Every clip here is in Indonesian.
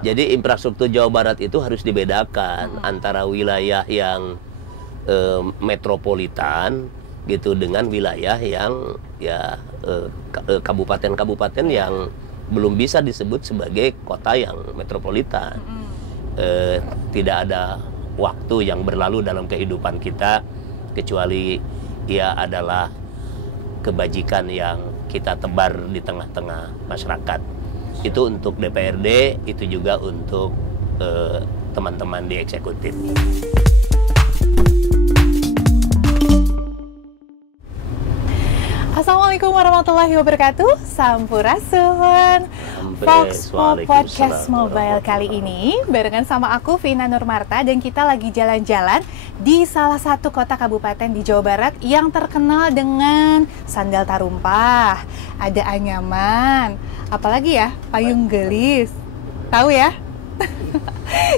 Jadi infrastruktur Jawa Barat itu harus dibedakan antara wilayah yang metropolitan gitu dengan wilayah yang ya kabupaten-kabupaten yang belum bisa disebut sebagai kota yang metropolitan. Tidak ada waktu yang berlalu dalam kehidupan kita kecuali ia adalah kebajikan yang kita tebar di tengah-tengah masyarakat. Itu untuk DPRD, itu juga untuk teman-teman di eksekutif. Assalamualaikum warahmatullahi wabarakatuh. Sampurasun. Fox Podcast Mobile kali ini barengan sama aku Vina Nurmarta, dan kita lagi jalan-jalan di salah satu kota kabupaten di Jawa Barat yang terkenal dengan sandal tarumpah, ada anyaman, apalagi ya, payung gelis. Tahu ya?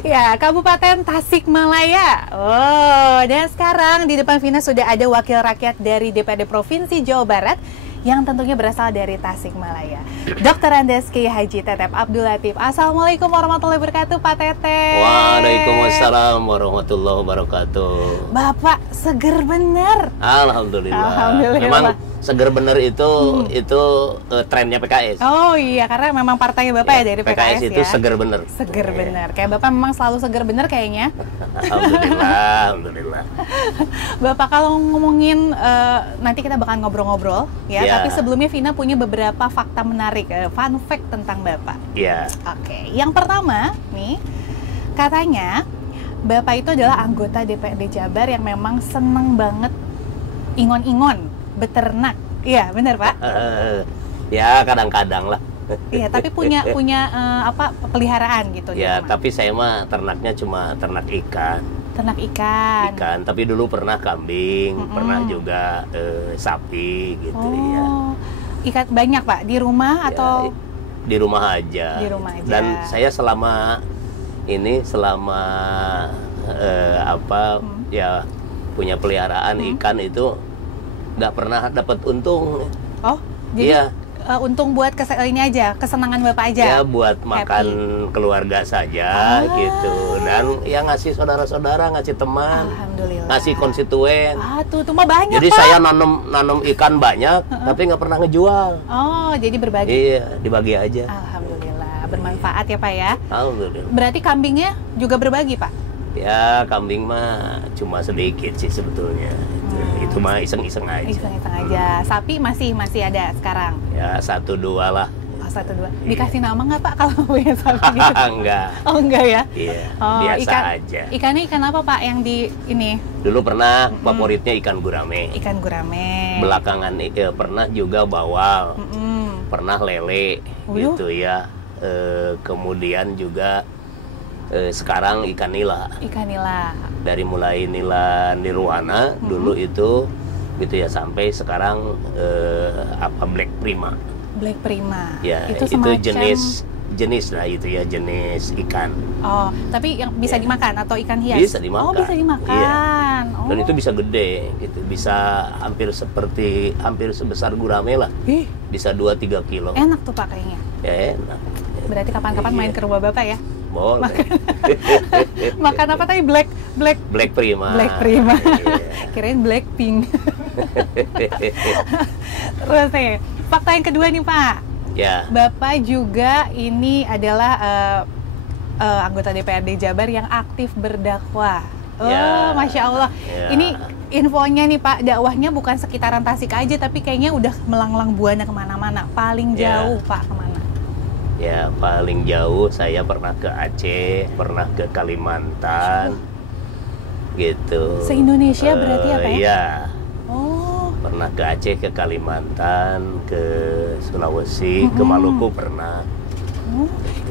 Ya, Kabupaten Tasikmalaya. Oh, dan sekarang di depan Vina sudah ada wakil rakyat dari DPRD Provinsi Jawa Barat yang tentunya berasal dari Tasikmalaya, Dr. Andes Kiai Haji Tetep Abdul Latif. Assalamualaikum warahmatullahi wabarakatuh, Pak Tetep. Waalaikumsalam warahmatullahi wabarakatuh. Bapak seger bener. Alhamdulillah. Alhamdulillah. Memang seger bener itu trennya PKS. Oh iya, karena memang partainya Bapak ya dari PKS itu ya. seger bener. Seger bener. Kayak Bapak memang selalu seger bener kayaknya. Alhamdulillah, alhamdulillah. Bapak, kalau ngomongin nanti kita bakal ngobrol-ngobrol ya, tapi sebelumnya Vina punya beberapa fakta menarik, fun fact tentang Bapak. Iya. Oke, yang pertama nih, katanya Bapak itu adalah anggota DPRD Jabar yang memang seneng banget ingon-ingon, beternak. Iya, benar Pak? Ya, kadang-kadang lah. Iya, tapi punya peliharaan gitu. Ya, tapi saya mah ternaknya cuma ternak ikan. Ternak ikan. Ikan, tapi dulu pernah kambing, pernah juga sapi gitu ya. Ikan banyak Pak di rumah atau? Di rumah aja. Di rumah aja. Dan saya selama ya punya peliharaan ikan itu nggak pernah dapat untung. Oh, jadi untung buat ini aja, kesenangan Bapak aja. Ya, buat makan keluarga saja gitu. Dan ya ngasih saudara-saudara, ngasih teman, Alhamdulillah, ngasih konstituen. Tuh mah banyak. Jadi Pak, saya nanam ikan banyak, tapi nggak pernah ngejual. Oh, jadi berbagi. Iya, dibagi aja. Alhamdulillah, bermanfaat ya Pak ya. Alhamdulillah. Berarti kambingnya juga berbagi Pak? Ya, kambing mah cuma sedikit sih sebetulnya. Itu mah iseng-iseng aja. Iseng-iseng aja. Sapi masih ada sekarang? Ya, 1-2 lah. Oh, 1-2. Dikasih nama nggak Pak kalau punya sapi gitu? Enggak. Oh, enggak ya? Iya, oh, biasa aja. Ikannya ikan apa Pak yang di ini? Dulu pernah favoritnya ikan gurame. Ikan gurame. Belakangan pernah juga bawal. Pernah lele gitu ya. Kemudian juga sekarang ikan nila. Ikan nila. Dari mulai nila nirwana dulu itu gitu ya, sampai sekarang black prima. Black prima. Ya, itu jenis lah itu ya, jenis ikan. Oh, tapi yang bisa dimakan atau ikan hias? Bisa dimakan. Oh, bisa dimakan. Iya. Dan itu bisa gede gitu, bisa hampir sebesar gurame lah. Bisa 2-3 kilo. Enak tuh Pak kayaknya. Ya, enak. Berarti kapan-kapan main ke rumah Bapak ya? Boleh. Makan apa tadi? Black prima. Black prima. Iya. Kirain Blackpink. Terus nih, fakta yang kedua nih Pak. Ya. Bapak juga ini adalah anggota DPRD Jabar yang aktif berdakwah. Oh, Masya Allah. Ya. Ini infonya nih Pak, dakwahnya bukan sekitaran Tasik aja, tapi kayaknya udah melanglang buana kemana-mana. Paling jauh Pak kemana? Ya, paling jauh saya pernah ke Aceh, pernah ke Kalimantan, gitu. Se-Indonesia berarti apa ya? Iya. Oh. Pernah ke Aceh, ke Kalimantan, ke Sulawesi, ke Maluku pernah.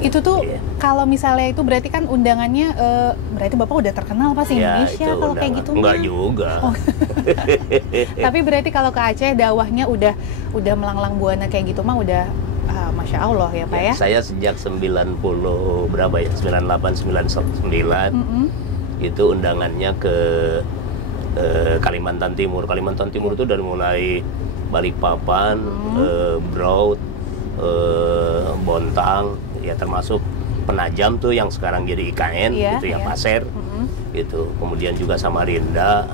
Itu tuh kalau misalnya itu berarti kan undangannya, berarti Bapak udah terkenal pas Indonesia kalau kayak gitu. Enggak juga. Oh. Tapi berarti kalau ke Aceh dakwahnya udah melanglang buana kayak gitu mah udah Masya Allah ya Pak ya. Saya sejak 98, 99 itu undangannya ke Kalimantan Timur. Kalimantan Timur itu dari mulai Balikpapan, Broad, Bontang, ya termasuk Penajam tuh yang sekarang jadi IKN, gitu yang Pasir, gitu. Kemudian juga Samarinda,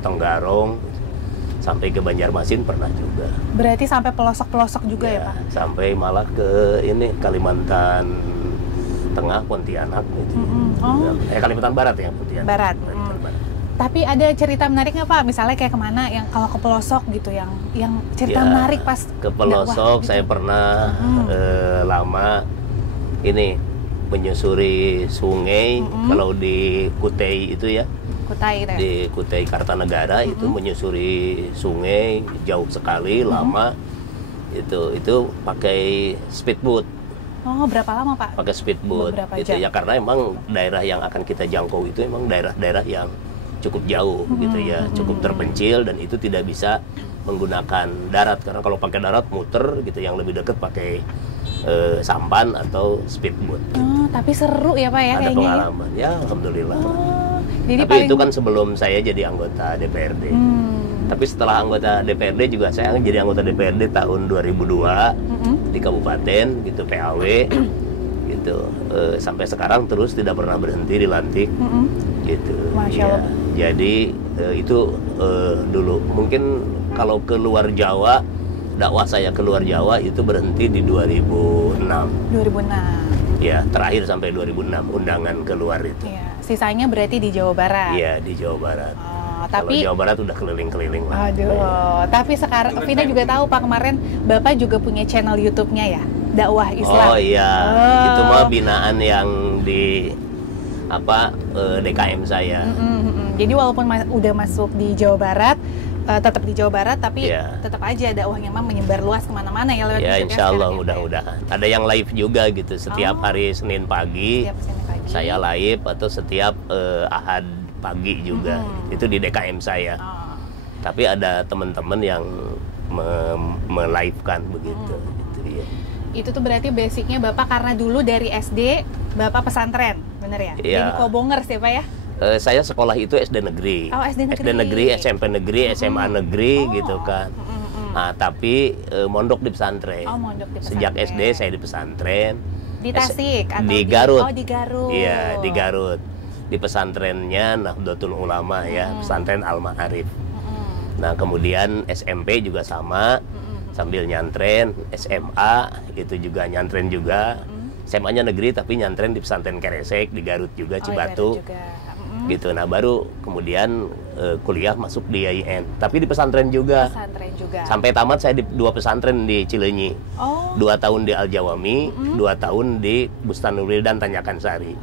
Tenggarong, sampai ke Banjarmasin pernah juga. Berarti sampai pelosok-pelosok juga ya Pak? Sampai malah ke ini Kalimantan Tengah, Pontianak gitu. Kalimantan Barat ya, Pontianak. Barat. Tapi ada cerita menarik nggak Pak? Misalnya kayak kemana yang kalau ke pelosok gitu, yang cerita menarik pas ke pelosok gitu. Saya pernah lama ini menyusuri sungai. Kalau di Kutai itu ya, Kutai gitu ya? Di Kutai Kartanegara itu menyusuri sungai jauh sekali, lama. Itu pakai speedboat. Oh, berapa lama Pak? Pakai speedboat gitu ya, karena emang daerah yang akan kita jangkau itu emang daerah-daerah yang cukup jauh gitu ya, cukup terpencil, dan itu tidak bisa menggunakan darat, karena kalau pakai darat muter gitu, yang lebih dekat pakai sampan atau speedboat. Oh, tapi seru ya Pak ya? Ada pengalaman ya, alhamdulillah. Jadi tapi itu kan sebelum saya jadi anggota DPRD. Tapi setelah anggota DPRD juga saya jadi anggota DPRD tahun 2002 di kabupaten gitu, PAW gitu, sampai sekarang terus tidak pernah berhenti dilantik gitu. Masya Allah. Jadi itu dulu mungkin kalau keluar Jawa, dakwah saya keluar Jawa itu berhenti di 2006. 2006. Ya, terakhir sampai 2006 undangan keluar itu. Ya, sisanya berarti di Jawa Barat. Iya, di Jawa Barat. Tapi kalau Jawa Barat udah keliling-keliling lah. Aduh, tapi sekarang Vina juga tahu Pak, kemarin Bapak juga punya channel YouTube-nya ya, Dakwah Islam. Oh iya, itu mah binaan yang di DKM saya. Jadi walaupun udah masuk di Jawa Barat, tetap di Jawa Barat, tapi tetap aja dakwahnya mah menyebar luas kemana-mana ya lewat ya. Insya Allah, ya, mudah-mudahan. Ada yang live juga gitu, setiap hari Senin pagi, saya live, atau setiap Ahad pagi juga. Itu di DKM saya. Tapi ada teman-teman yang melivekan begitu. Gitu, ya. Itu tuh berarti basicnya Bapak karena dulu dari SD Bapak pesantren, bener ya? Jadi Kobongers ya Pak ya? Saya sekolah itu SD negeri. Oh, SD negeri. SD negeri, SMP negeri, SMA negeri gitu kan. Nah, tapi mondok di pesantren. Oh, mondok di pesantren. Sejak SD saya di pesantren. Di Tasik atau di Garut. Oh, di Garut. Iya, di Garut. Di pesantrennya Nahdlatul Ulama ya, pesantren Al-Ma'arif. Nah, kemudian SMP juga sama, sambil nyantren. SMA itu juga nyantren juga. SMA-nya negeri tapi nyantren di pesantren Keresek di Garut juga, Cibatu. Gitu. Nah, baru kemudian kuliah masuk di IAIN, tapi di pesantren juga. Sampai tamat saya di 2 pesantren di Cileunyi. 2 tahun di Al-Jawami, 2 tahun di Bustanul Wildan Tanyakan Sari.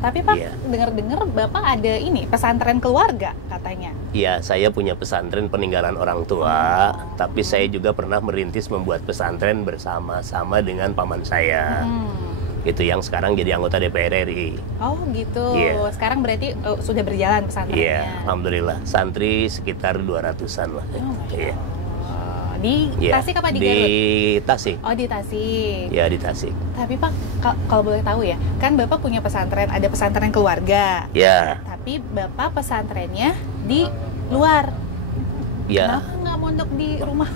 Tapi Pak, dengar-dengar Bapak ada ini pesantren keluarga katanya. Iya, saya punya pesantren peninggalan orang tua, tapi saya juga pernah merintis membuat pesantren bersama-sama dengan paman saya. Gitu, yang sekarang jadi anggota DPR RI. Oh gitu. Sekarang berarti sudah berjalan pesantrennya. Iya, alhamdulillah. Santri sekitar 200-an lah. Di Tasik apa di Garut? Di Tasik. Oh, di Tasik. Ya, di Tasik. Tapi Pak, kalau boleh tahu ya, kan Bapak punya pesantren, ada pesantren keluarga. Ya. Tapi Bapak pesantrennya di luar. Ya. Kenapa nggak mondok di rumah?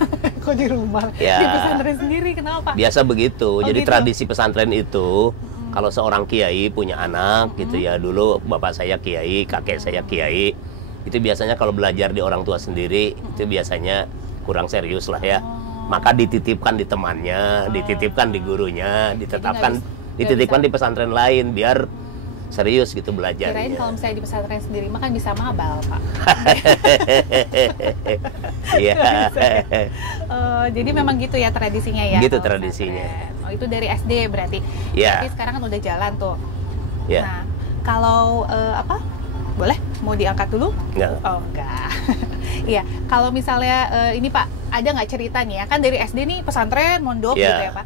Kok di rumah? Ya. Di pesantren sendiri, kenapa Pak? Biasa begitu. Jadi gitu. tradisi pesantren itu, kalau seorang kiai punya anak gitu ya, dulu bapak saya kiai, kakek saya kiai, itu biasanya kalau belajar di orang tua sendiri, itu biasanya kurang serius lah ya. Maka dititipkan di temannya, dititipkan di gurunya, dititipkan di pesantren lain biar serius gitu belajarnya. Kirain kalau misalnya di pesantren sendiri mah kan bisa mabal Pak. Iya. Jadi memang gitu ya tradisinya ya. Gitu tradisinya. Oh, itu dari SD berarti. Iya. Tapi sekarang kan udah jalan tuh. Iya. Nah, kalau boleh mau diangkat dulu? Enggak. Oh, enggak. Iya, kalau misalnya ini Pak, ada nggak cerita nih ya? Kan dari SD nih pesantren, mondok gitu ya Pak.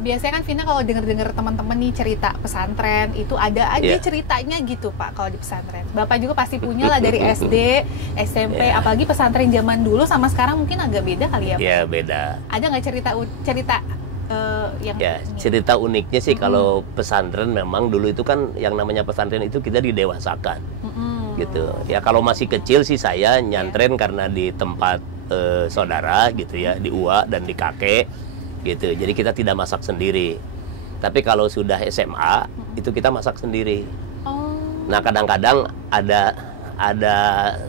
Biasanya kan Vina kalau denger-denger teman-teman nih cerita pesantren, itu ada aja ceritanya gitu Pak kalau di pesantren. Bapak juga pasti punya lah dari SD, SMP, apalagi pesantren zaman dulu sama sekarang mungkin agak beda kali ya Pak? Iya, beda. Ada nggak cerita yang cerita uniknya sih kalau pesantren, memang dulu itu kan yang namanya pesantren itu kita didewasakan. Gitu. Ya kalau masih kecil sih saya nyantren karena di tempat saudara gitu ya, di uak dan di kakek gitu. Jadi kita tidak masak sendiri. Tapi kalau sudah SMA itu kita masak sendiri. Oh. Nah, kadang-kadang ada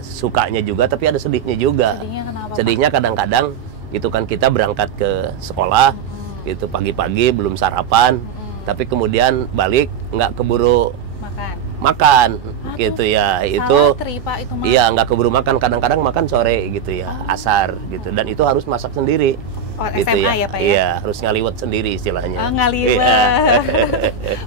sukanya juga, tapi ada sedihnya juga. Sedihnya kenapa, Sedihnya kadang-kadang itu kan kita berangkat ke sekolah, gitu pagi-pagi belum sarapan, tapi kemudian balik nggak keburu makan, gitu ya. Itu Pak, itu iya, nggak keburu makan. Kadang-kadang makan sore gitu ya, asar gitu, dan itu harus masak sendiri. Gitu SMA ya Pak ya? Iya, harus ngaliwet sendiri istilahnya. Ngaliwet. Iya.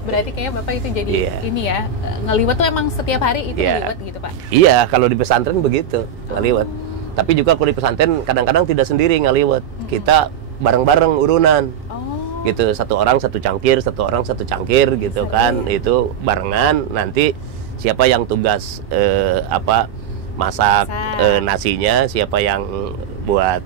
Berarti kayaknya Bapak itu jadi ini ya, ngaliwet tuh emang setiap hari itu ngaliwet gitu Pak? Iya, kalau di pesantren begitu, ngaliwet. Tapi juga kalau di pesantren kadang-kadang tidak sendiri ngaliwet. Kita bareng-bareng urunan. Gitu, satu orang satu cangkir gitu kan. Itu barengan, nanti siapa yang tugas masak nasinya, siapa yang buat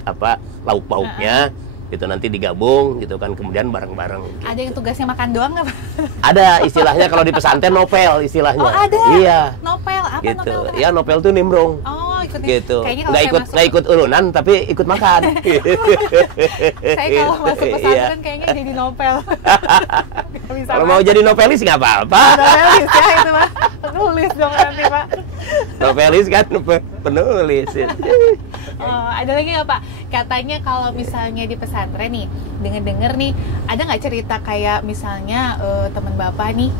lauk pauknya, gitu nanti digabung gitu kan, kemudian bareng-bareng. Gitu. Ada yang tugasnya makan doang nggak Pak? Ada, istilahnya kalau di pesantren nopel istilahnya. Oh ada? Iya. Nopel apa gitu. nopel? Ya nopel tuh nimbrung. Oh ikut gitu. Nggak ikut urunan tapi ikut makan. Saya kalau masuk pesantren kayaknya jadi nopel. Kalau mau jadi novelis nggak apa-apa. Novelis ya itu Pak. Penulis dong nanti Pak. Novelis kan penulis. Ada lagi nggak Pak? Katanya kalau misalnya di pesantren nih, denger-denger nih, ada nggak cerita kayak misalnya teman Bapak nih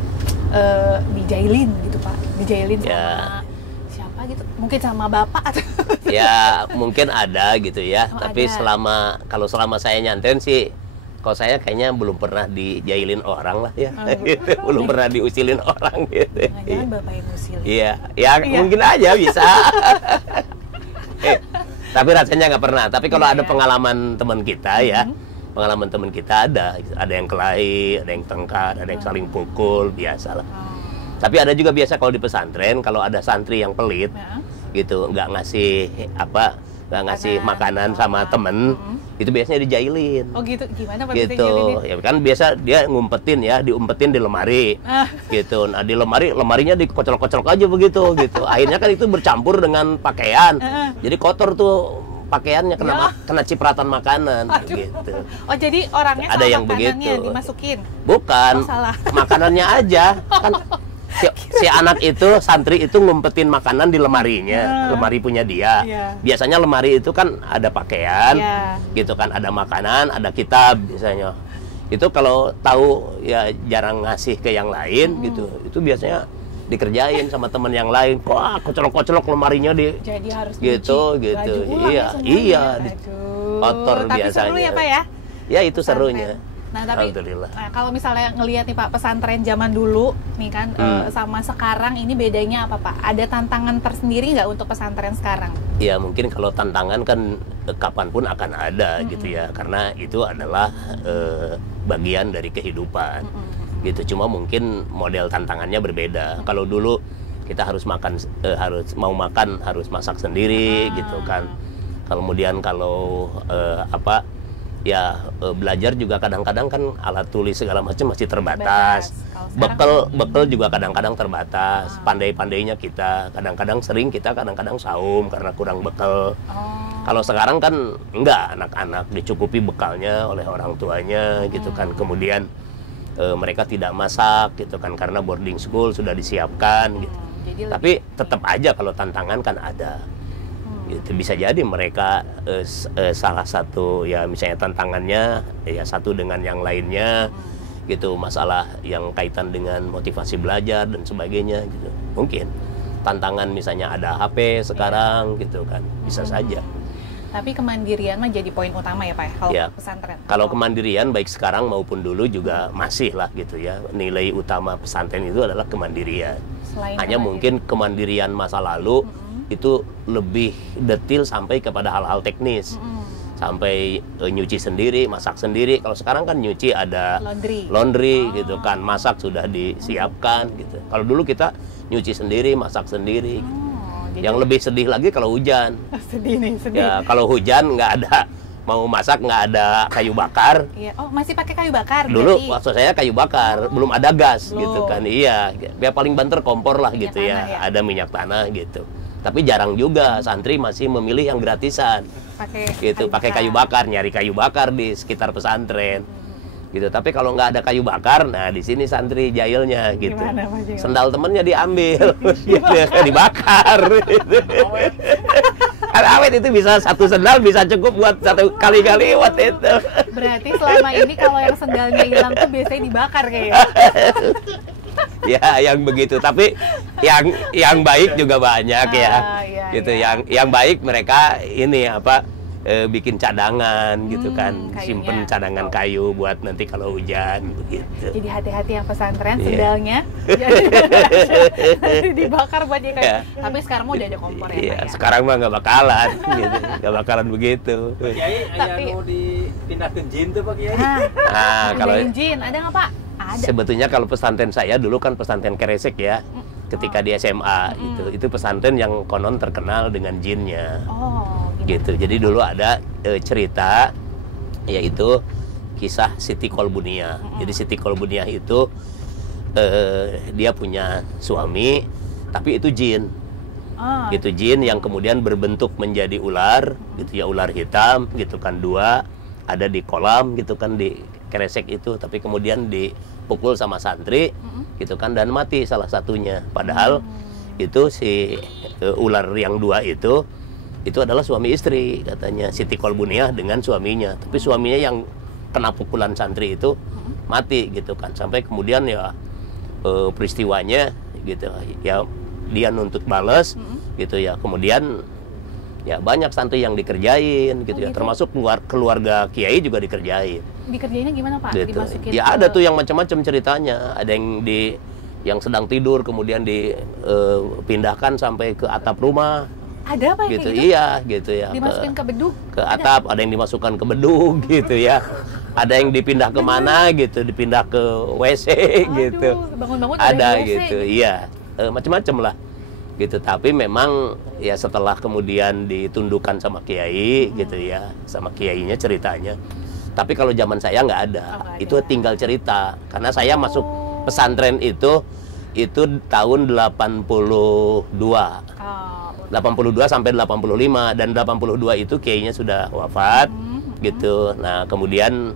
dijailin gitu Pak? Dijailin sama siapa gitu? Mungkin sama Bapak atau? Ya mungkin ada gitu ya. Tapi ada. kalau selama saya nyanten sih, kalau saya kayaknya belum pernah dijailin orang lah ya. Gitu. Belum pernah diusilin orang gitu. Jangan Bapak yang usilin. Iya, mungkin aja bisa. Tapi rasanya nggak pernah. Tapi kalau ada pengalaman teman kita ya, pengalaman teman kita ada yang kelahi, ada yang tengkar, ada yang saling pukul, biasalah. Tapi ada juga biasa kalau di pesantren, kalau ada santri yang pelit, gitu, nggak ngasih makanan sama temen, itu biasanya dijailin. Oh gitu, gimana Pak? Gitu, ya kan biasa dia diumpetin di lemari, gitu. Nah di lemarinya dikocok-kocok aja begitu, gitu. Akhirnya kan itu bercampur dengan pakaian, jadi kotor tuh pakaiannya, kena cipratan makanan. Gitu. Oh jadi orangnya ada yang makanannya begitu dimasukin? Bukan, makanannya aja kan. Si anak itu, santri itu ngumpetin makanan di lemarinya, lemari punya dia. Biasanya lemari itu kan ada pakaian, gitu kan, ada makanan, ada kitab biasanya. Itu kalau tahu ya jarang ngasih ke yang lain, gitu. Itu biasanya dikerjain sama teman yang lain. Wah, kocelok-kocelok lemarinya jadi harus gitu. Iya, kotor tapi biasanya. Seru ya Pak ya? Ya itu serunya. Nah tapi kalau misalnya ngelihat nih Pak, pesantren zaman dulu nih kan sama sekarang ini bedanya apa Pak? Ada tantangan tersendiri nggak untuk pesantren sekarang? Ya mungkin kalau tantangan kan kapanpun akan ada gitu ya, karena itu adalah bagian dari kehidupan gitu. Cuma mungkin model tantangannya berbeda. Kalau dulu kita harus harus masak sendiri gitu kan. Kemudian kalau belajar juga kadang-kadang kan alat tulis segala macam masih terbatas. Bekal juga kadang-kadang terbatas. Pandai-pandainya kita, kadang-kadang saum karena kurang bekal. Kalau sekarang kan enggak, anak-anak dicukupi bekalnya oleh orang tuanya gitu kan. Kemudian mereka tidak masak gitu kan, karena boarding school sudah disiapkan gitu. Tapi tetap aja kalau tantangan kan ada. Itu bisa jadi mereka salah satu ya misalnya tantangannya ya satu dengan yang lainnya gitu, masalah yang kaitan dengan motivasi belajar dan sebagainya gitu. Mungkin tantangan misalnya ada HP sekarang gitu kan, bisa saja. Tapi kemandirian mah jadi poin utama ya Pak ya, kalau pesantren. Kalau kemandirian baik sekarang maupun dulu juga masih lah gitu ya. Nilai utama pesantren itu adalah kemandirian. Hanya mungkin kemandirian masa lalu itu lebih detail sampai kepada hal-hal teknis, sampai nyuci sendiri, masak sendiri. Kalau sekarang kan nyuci ada laundry gitu kan, masak sudah disiapkan gitu. Kalau dulu kita nyuci sendiri, masak sendiri. Yang lebih sedih lagi kalau hujan. Sedih. Ya kalau hujan nggak ada, mau masak nggak ada kayu bakar. Iya. Oh masih pakai kayu bakar? Dulu waktu saya kayu bakar, belum ada gas gitu kan. Iya, ya paling banter kompor lah gitu ya. Ada minyak tanah gitu. Tapi jarang juga santri masih memilih yang gratisan, pakai kayu bakar, nyari kayu bakar di sekitar pesantren. gitu. Tapi kalau nggak ada kayu bakar, nah di sini santri jahilnya gitu. Gimana, Pak Jahil? Sendal temennya diambil, gitu, dibakar. Gitu. Awet itu bisa satu sendal bisa cukup buat satu kali lewat itu. Berarti selama ini kalau yang sendalnya hilang tuh biasanya dibakar kayaknya. Ya, yang begitu. Tapi yang baik juga banyak ya. Iya, Gitu. iya. Yang baik mereka ini apa? Bikin cadangan gitu kan, kayunya. simpen cadangan kayu buat nanti kalau hujan gitu. Jadi hati-hati yang pesantren Iya. sendalnya jadi dibakar buat ikan. Iya. Tapi sekarang mau udah ada kompor ya, Iya, Pak ya. sekarang mah nggak bakalan, gitu. Nggak bakalan begitu. Kiai, Tapi- mau dipindah ke jin tuh Pak Kiai. Nah, kalau Pindahin jin, ada nggak Pak? Ada. sebetulnya kalau pesantren saya dulu kan pesantren Keresek ya, ketika di SMA itu pesantren yang konon terkenal dengan jinnya. Oh, gimana? Gitu. Jadi dulu ada cerita yaitu kisah Siti Kolbuniah. Jadi Siti Kolbuniah itu dia punya suami tapi itu jin. Ah, Gitu, jin yang kemudian berbentuk menjadi ular gitu ya, ular hitam gitu kan, dua ada di kolam gitu kan di Keresek itu, tapi kemudian dipukul sama santri gitu kan dan mati salah satunya. Padahal itu si ular yang dua itu adalah suami istri katanya, Siti Kolbuniah dengan suaminya. Tapi suaminya yang kena pukulan santri itu mati gitu kan. Sampai kemudian ya peristiwanya gitu ya, dia nuntut balas gitu ya. Kemudian ya banyak santri yang dikerjain gitu ya, gitu. termasuk keluarga kiai juga dikerjain. dikerjainnya gimana Pak? Gitu. Dimasukin Ya ke- ada tuh yang macam-macam ceritanya. Ada yang sedang tidur kemudian dipindahkan sampai ke atap rumah. Ada apa ya Gitu, kayak gitu? iya gitu ya, Dimasukin ke bedug? ke atap, ada yang dimasukkan ke bedug gitu ya, ada yang dipindah kemana gitu, dipindah ke WC gitu, Aduh, bangun-bangun ada di WC gitu, iya, macam-macam lah gitu. Tapi memang ya setelah kemudian ditundukkan sama kiai gitu ya, sama kiainya ceritanya. Tapi kalau zaman saya nggak ada, Oh, nggak itu ada. tinggal cerita, karena saya masuk pesantren itu tahun 82. Oh, 82 sampai 85, dan 82 itu kiainya sudah wafat gitu. Nah, kemudian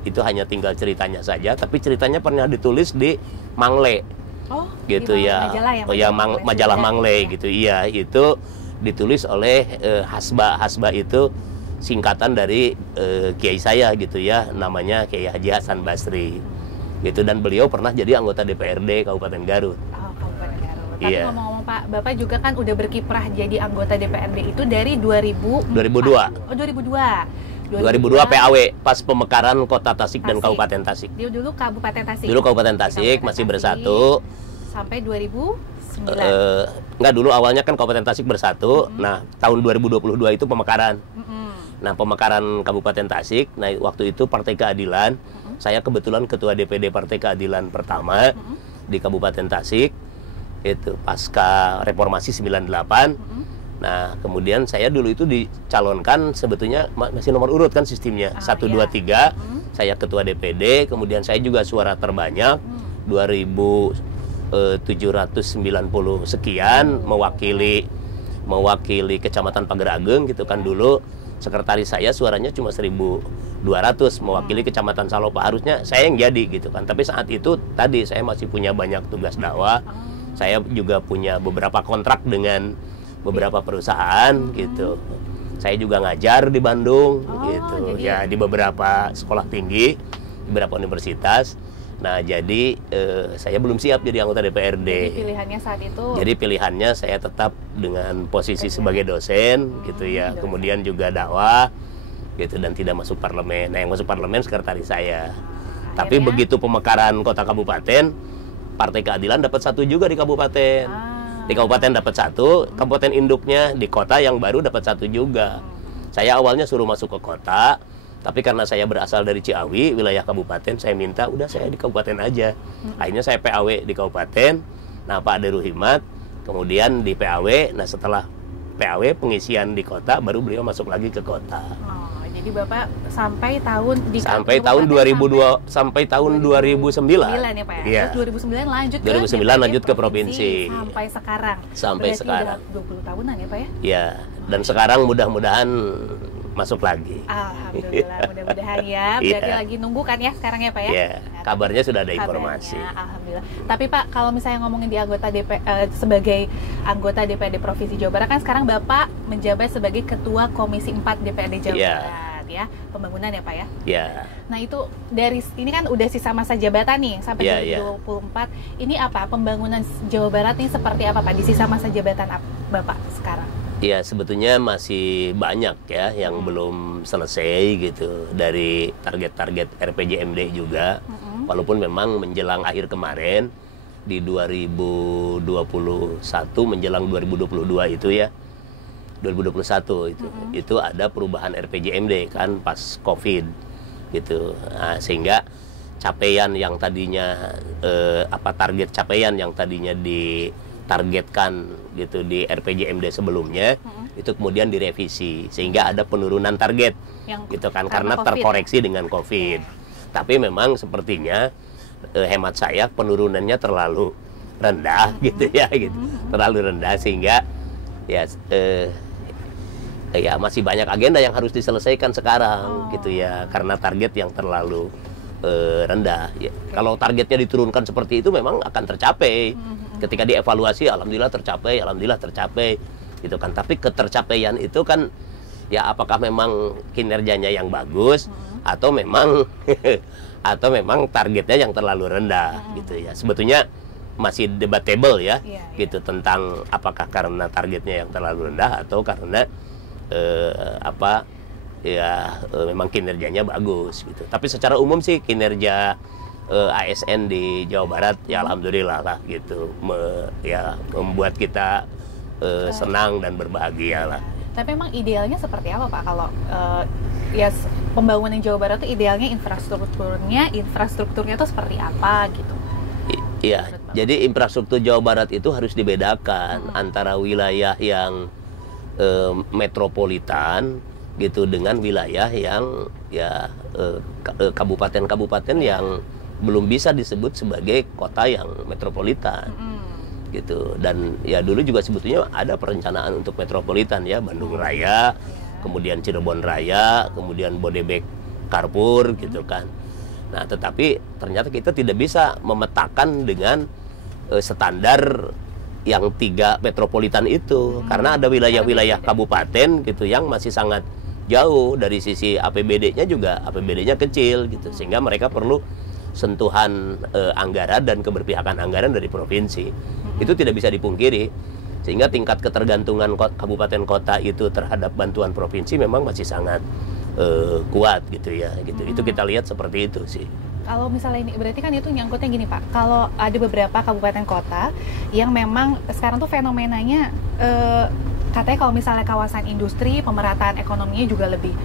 itu hanya tinggal ceritanya saja, tapi ceritanya pernah ditulis di Mangle oh, gitu di ya. majalah ya, Oh ya, majalah Sudah. Mangle gitu. Iya, itu ditulis oleh Hasba. Hasba itu singkatan dari kiai saya gitu ya, namanya Kiai Haji Hasan Basri. Gitu, dan beliau pernah jadi anggota DPRD Kabupaten Garut. Oh, Kabupaten Garut. Tapi Iya. ngomong-ngomong Pak, Bapak juga kan udah berkiprah jadi anggota DPRD itu dari 2002. Oh, 2002. 2002 PAW, pas pemekaran Kota Tasik dan Tasik. Kabupaten Tasik. Dia dulu Kabupaten Tasik. Dulu Kabupaten Tasik Kabupaten masih Tasik. bersatu. Sampai 2009. Enggak, dulu awalnya kan Kabupaten Tasik bersatu. Nah, tahun 2022 itu pemekaran. Nah, pemekaran Kabupaten Tasik. Nah, waktu itu Partai Keadilan. Saya kebetulan ketua DPD Partai Keadilan pertama di Kabupaten Tasik. Itu pasca reformasi 98. Nah, kemudian saya dulu itu dicalonkan, sebetulnya masih nomor urut kan sistemnya. 1, 2, 3. Saya ketua DPD, kemudian saya juga suara terbanyak. 2.790 sekian, mewakili Kecamatan Pagerageng gitu kan. Dulu sekretaris saya suaranya cuma 1.200 mewakili Kecamatan Salopa. Harusnya saya yang jadi gitu kan. Tapi saat itu tadi saya masih punya banyak tugas dakwah. Saya juga punya beberapa kontrak dengan beberapa perusahaan gitu. Saya juga ngajar di Bandung gitu. jadi- Ya, di beberapa sekolah tinggi, di beberapa universitas. Nah, jadi saya belum siap jadi anggota DPRD. Jadi pilihannya saat itu. Jadi pilihannya saya tetap dengan posisi sebagai dosen gitu ya. Kemudian juga dakwah gitu, dan tidak masuk parlemen. Nah, yang masuk parlemen sekretaris saya. Tapi Akhirnya- begitu pemekaran kota kabupaten, Partai Keadilan dapat 1 juga di kabupaten. Di kabupaten dapat 1, kabupaten induknya di kota yang baru dapat 1 juga. Saya awalnya suruh masuk ke kota, tapi karena saya berasal dari Ciawi, wilayah kabupaten, saya minta udah saya di kabupaten aja. Akhirnya saya PAW di kabupaten. Nah, Pak Ade Ruhimat kemudian di PAW. Nah, setelah PAW pengisian di kota, baru beliau masuk lagi ke kota. Oh, jadi Bapak sampai tahun di Sampai tahun 2002 sampai tahun 2009. 2009 ya Pak ya. Iya. Terus 2009 lanjut 2009 DPD lanjut ke provinsi. sampai sekarang. Sampai Berarti sekarang. udah 20 tahunan ya Pak ya. Ya, dan sekarang mudah-mudahan masuk lagi. Alhamdulillah, mudah-mudahan ya. Berarti lagi nunggu kan ya sekarang ya Pak ya? Iya, kabarnya sudah ada informasi. Alhamdulillah. Tapi Pak, kalau misalnya ngomongin di sebagai anggota DPRD Provinsi Jawa Barat, kan sekarang Bapak menjabat sebagai Ketua Komisi 4 DPRD Jawa Barat ya, pembangunan ya Pak ya? Iya. Nah itu dari ini kan udah sisa masa jabatan nih sampai 2024. Ini apa pembangunan Jawa Barat nih seperti apa Pak di sisa masa jabatan Bapak sekarang? Ya sebetulnya masih banyak ya yang belum selesai gitu dari target-target RPJMD juga. Walaupun memang menjelang akhir kemarin di 2021 menjelang 2022 itu ya 2021 itu ada perubahan RPJMD kan pas COVID gitu. Nah, sehingga capaian yang tadinya target capaian yang tadinya ditargetkan gitu di RPJMD sebelumnya itu kemudian direvisi sehingga ada penurunan target gitu kan karena terkoreksi dengan COVID. Tapi memang sepertinya hemat saya penurunannya terlalu rendah gitu ya gitu. Terlalu rendah sehingga ya masih banyak agenda yang harus diselesaikan sekarang gitu ya karena target yang terlalu rendah. Ya, kalau targetnya diturunkan seperti itu memang akan tercapai. Ketika dievaluasi alhamdulillah tercapai gitu kan. Tapi ketercapaian itu kan ya apakah memang kinerjanya yang bagus atau memang targetnya yang terlalu rendah gitu ya. Sebetulnya masih debatable ya gitu tentang apakah karena targetnya yang terlalu rendah atau karena memang kinerjanya bagus gitu. Tapi secara umum sih kinerja ASN di Jawa Barat ya alhamdulillah lah gitu membuat kita senang dan berbahagia lah. Tapi memang idealnya seperti apa Pak kalau pembangunan Jawa Barat itu idealnya infrastrukturnya itu seperti apa gitu? Iya, jadi infrastruktur Jawa Barat itu harus dibedakan antara wilayah yang metropolitan gitu dengan wilayah yang kabupaten-kabupaten yang belum bisa disebut sebagai kota yang metropolitan gitu. Dan ya dulu juga sebetulnya ada perencanaan untuk metropolitan ya, Bandung Raya, kemudian Cirebon Raya, kemudian Bodebek Karpur gitu kan. Nah tetapi ternyata kita tidak bisa memetakan dengan standar yang 3 metropolitan itu karena ada wilayah-wilayah kabupaten gitu yang masih sangat jauh dari sisi APBD-nya juga APBD-nya kecil gitu sehingga mereka perlu sentuhan anggaran dan keberpihakan anggaran dari provinsi. Itu tidak bisa dipungkiri sehingga tingkat ketergantungan kabupaten kota itu terhadap bantuan provinsi memang masih sangat kuat gitu ya gitu. Itu kita lihat seperti itu sih. Kalau misalnya ini berarti kan itu nyangkutnya gini Pak, kalau ada beberapa kabupaten kota yang memang sekarang tuh fenomenanya katanya kalau misalnya kawasan industri pemerataan ekonominya juga lebih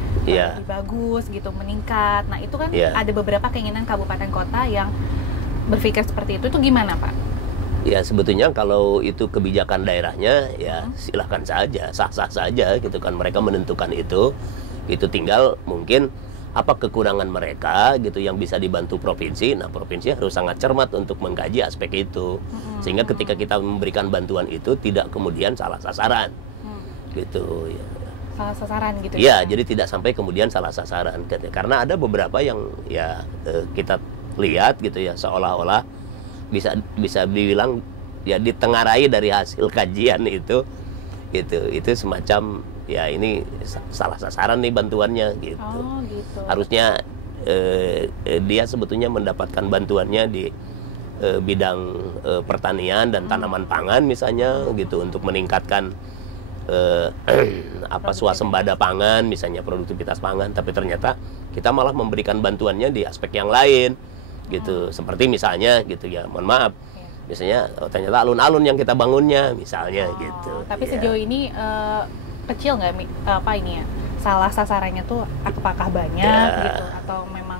bagus gitu, meningkat. Nah itu kan ada beberapa keinginan kabupaten kota yang berpikir seperti itu gimana Pak? Ya sebetulnya kalau itu kebijakan daerahnya ya silahkan saja, sah-sah saja gitu kan, mereka menentukan itu tinggal mungkin apa kekurangan mereka gitu yang bisa dibantu provinsi. Nah provinsi harus sangat cermat untuk mengkaji aspek itu sehingga ketika kita memberikan bantuan itu tidak kemudian salah sasaran gitu ya. Salah sasaran gitu ya. Jadi tidak sampai kemudian salah sasaran karena ada beberapa yang kita lihat gitu ya seolah-olah bisa dibilang ya ditengarai dari hasil kajian itu semacam ya ini salah sasaran nih bantuannya gitu. Gitu. Harusnya dia sebetulnya mendapatkan bantuannya di bidang pertanian dan tanaman pangan misalnya gitu untuk meningkatkan swasembada pangan misalnya, produktivitas pangan, tapi ternyata kita malah memberikan bantuannya di aspek yang lain gitu. Seperti misalnya gitu ya, mohon maaf misalnya ternyata alun-alun yang kita bangunnya misalnya gitu. Tapi sejauh ini kecil nggak salah sasarannya tuh apakah banyak gitu atau memang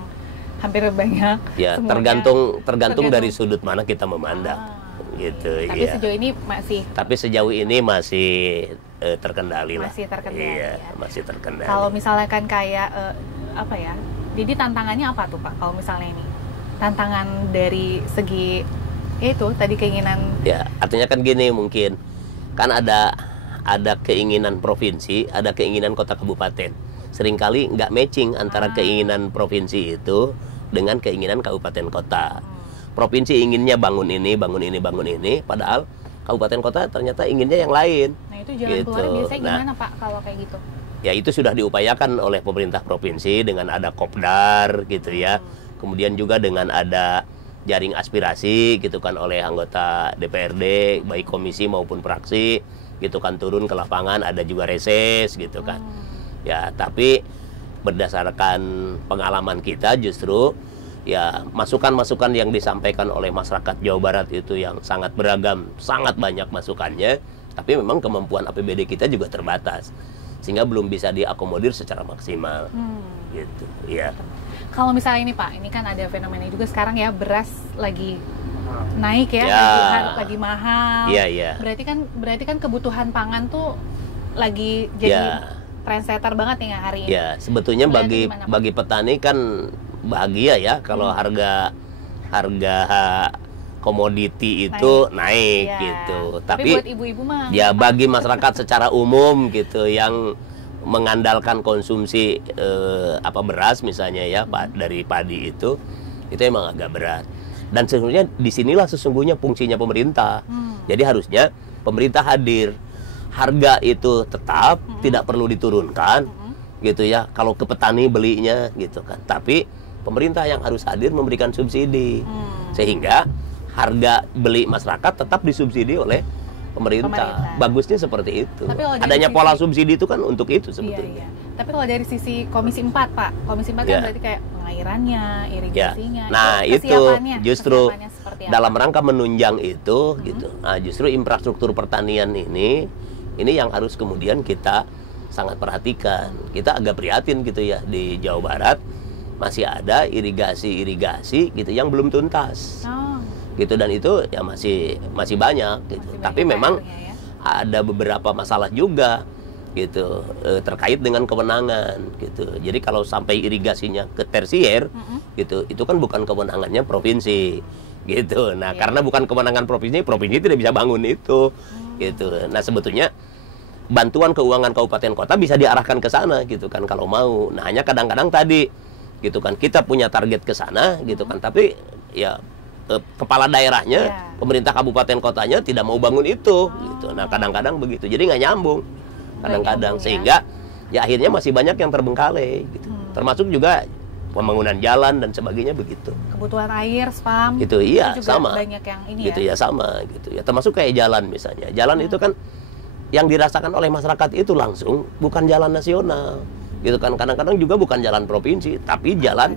hampir banyak? Ya tergantung dari sudut mana kita memandang gitu. Tapi sejauh ini masih terkendali lah. Masih terkendali. Iya, masih terkendali. Kalau misalnya kan kayak jadi tantangannya apa tuh Pak? Kalau misalnya ini tantangan dari segi itu tadi keinginan. Ya artinya kan gini, mungkin kan ada keinginan provinsi, ada keinginan kota kabupaten. seringkali nggak matching antara keinginan provinsi itu dengan keinginan kabupaten kota. Provinsi inginnya bangun ini, padahal kabupaten kota ternyata inginnya yang lain. Nah itu jalan keluarnya biasanya gimana Pak kalau kayak gitu? Ya itu sudah diupayakan oleh pemerintah provinsi dengan ada kopdar gitu ya. Kemudian juga dengan ada jaring aspirasi gitu kan oleh anggota DPRD baik komisi maupun fraksi gitu kan, turun ke lapangan, ada juga reses gitu kan. Ya tapi berdasarkan pengalaman kita justru ya masukan-masukan yang disampaikan oleh masyarakat Jawa Barat itu yang sangat beragam, sangat banyak masukannya, tapi memang kemampuan APBD kita juga terbatas sehingga belum bisa diakomodir secara maksimal gitu ya. Kalau misalnya ini Pak, ini kan ada fenomena juga sekarang ya, beras lagi naik ya, lagi mahal. Iya. Berarti kan kebutuhan pangan tuh lagi jadi trendsetter banget nih hari ini. Ya, sebetulnya bagi petani kan bahagia ya kalau harga komoditi itu naik gitu. Tapi buat ibu-ibu mah ya bagi masyarakat secara umum gitu yang mengandalkan konsumsi beras misalnya ya dari padi itu emang agak berat. Dan sebenarnya disinilah sesungguhnya fungsinya pemerintah. Jadi harusnya pemerintah hadir, harga itu tetap tidak perlu diturunkan gitu ya. Kalau ke petani belinya gitu kan. Tapi pemerintah yang harus hadir memberikan subsidi sehingga harga beli masyarakat tetap disubsidi oleh pemerintah. Bagusnya seperti itu. Adanya pola subsidi itu kan untuk itu sebetulnya. Iya. Tapi kalau dari sisi Komisi 4 Pak, Komisi 4 kan berarti kayak pengairannya, irigasinya. Nah itu justru dalam rangka menunjang itu gitu. Nah justru infrastruktur pertanian ini yang harus kemudian kita sangat perhatikan. Kita agak prihatin gitu ya di Jawa Barat masih ada irigasi gitu yang belum tuntas. Gitu, dan itu ya masih banyak gitu. Tapi memang ada beberapa masalah juga gitu terkait dengan kewenangan gitu. Jadi kalau sampai irigasinya ke tersier gitu, itu kan bukan kewenangannya provinsi gitu. Nah, karena bukan kewenangan provinsi tidak bisa bangun itu gitu. Nah, sebetulnya bantuan keuangan kabupaten kota bisa diarahkan ke sana gitu kan kalau mau. Nah, hanya kadang-kadang tadi gitu kan kita punya target ke sana gitu kan, tapi ya kepala daerahnya, pemerintah kabupaten kotanya tidak mau bangun itu gitu. Nah kadang-kadang begitu, jadi nggak nyambung kadang-kadang sehingga ya akhirnya masih banyak yang terbengkalai gitu. Termasuk juga pembangunan jalan dan sebagainya begitu. Kebutuhan air, spam gitu, iya itu juga sama banyak yang ini gitu ya sama gitu ya. Termasuk kayak jalan misalnya, jalan itu kan yang dirasakan oleh masyarakat itu langsung bukan jalan nasional gitu kan, kadang-kadang juga bukan jalan provinsi tapi jalan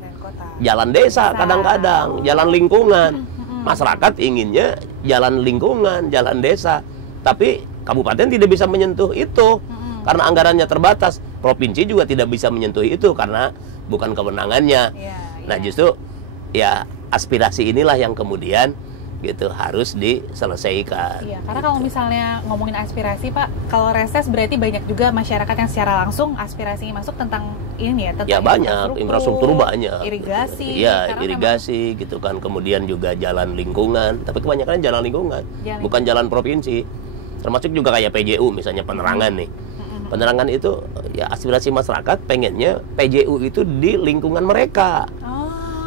desa, kadang-kadang jalan lingkungan. Masyarakat inginnya jalan lingkungan, jalan desa, tapi kabupaten tidak bisa menyentuh itu karena anggarannya terbatas. Provinsi juga tidak bisa menyentuh itu karena bukan kewenangannya. Nah justru ya aspirasi inilah yang kemudian gitu harus diselesaikan. Iya, karena kalau misalnya ngomongin aspirasi Pak, kalau reses berarti banyak juga masyarakat yang secara langsung aspirasinya masuk tentang ini ya, tentang ya banyak, infrastruktur banyak. Irigasi. Iya, irigasi gitu kan. Kemudian juga jalan lingkungan, tapi kebanyakan jalan lingkungan, bukan jalan provinsi. Termasuk juga kayak PJU misalnya penerangan nih. Penerangan itu ya aspirasi masyarakat pengennya PJU itu di lingkungan mereka.